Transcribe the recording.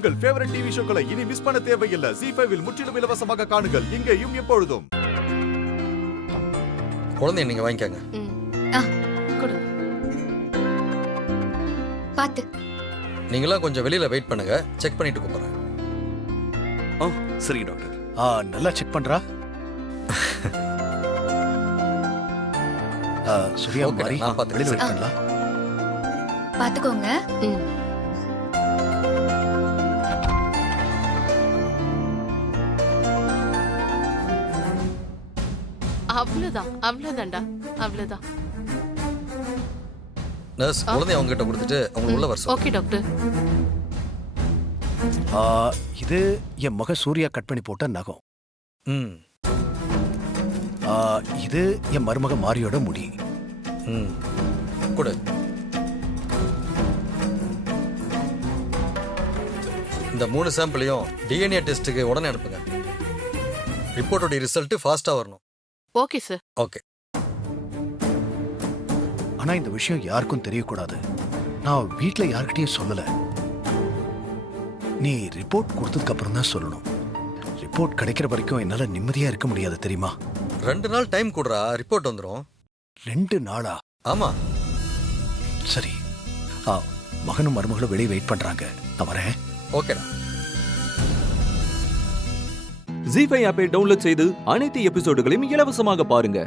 உங்கள் favourite TV ஷோக்களை இனி miss பண்ண தேவையில்லை. ZEE5 இல் முற்றிலும் இலவசமாக காணுங்கள். இங்கேயும் எப்பொழுதும். குழந்தைய நீங்க வாங்கிக்கங்க. கொடுங்க. பாத்து. நீங்களாம் கொஞ்சம் வெளியில வெயிட் பண்ணுங்க, செக் பண்ணிட்டு கூப்பிடுறேன். சரி டாக்டர். நல்லா செக் பண்றா. சூர்யா Okay, மாறி நான் பார்த்துக்கிறேன். வெளியில வெயிட் பண்ணலாம். பாத்துக்கோங்க. அவ்வளவுதான்டா, அவ்வளவுதான். நர்ஸ், குழந்தைய அவங்க கிட்ட கொடுத்துட்டு அவங்க உள்ள வர சொல்லுங்க. Okay doctor. இது என் மக சூர்யா கட் பண்ணி போட்ட நகம். ம். இது என் மருமக மாரியோட முடி. ம். கொடு. இந்த 3 சாம்பிளையும் டிஎன்ஏ டெஸ்ட்டுக்கு உடனே அனுப்புங்க. ரிப்போர்ட்டோட ரிசல்ட் ஃபாஸ்டா வரணும். Okay sir. ஓகே. ஆனா இந்த விஷயம் யாருக்கும் தெரியக்கூடாது. நான் வீட்ல யார்கிட்டயும் சொல்லல. நீ ரிப்போர்ட் கொடுத்ததுக்கு அப்புறம் தான் சொல்லணும். ரிப்போர்ட் கிடைக்கிற வரைக்கும் என்னால நிம்மதியா இருக்க முடியாது தெரியுமா? 2 நாள் டைம் கொடுறா, ரிப்போர்ட் வந்துரும். 2 நாளா? ஆமா. சரி. மகனும் மருமகளும் வெளியே வெயிட் பண்றாங்க. நான் வரேன். ஓகேடா. ZEE5 ஆப்பை டவுன்லோட் செய்து அனைத்து எபிசோடுகளையும் இலவசமாக பாருங்க.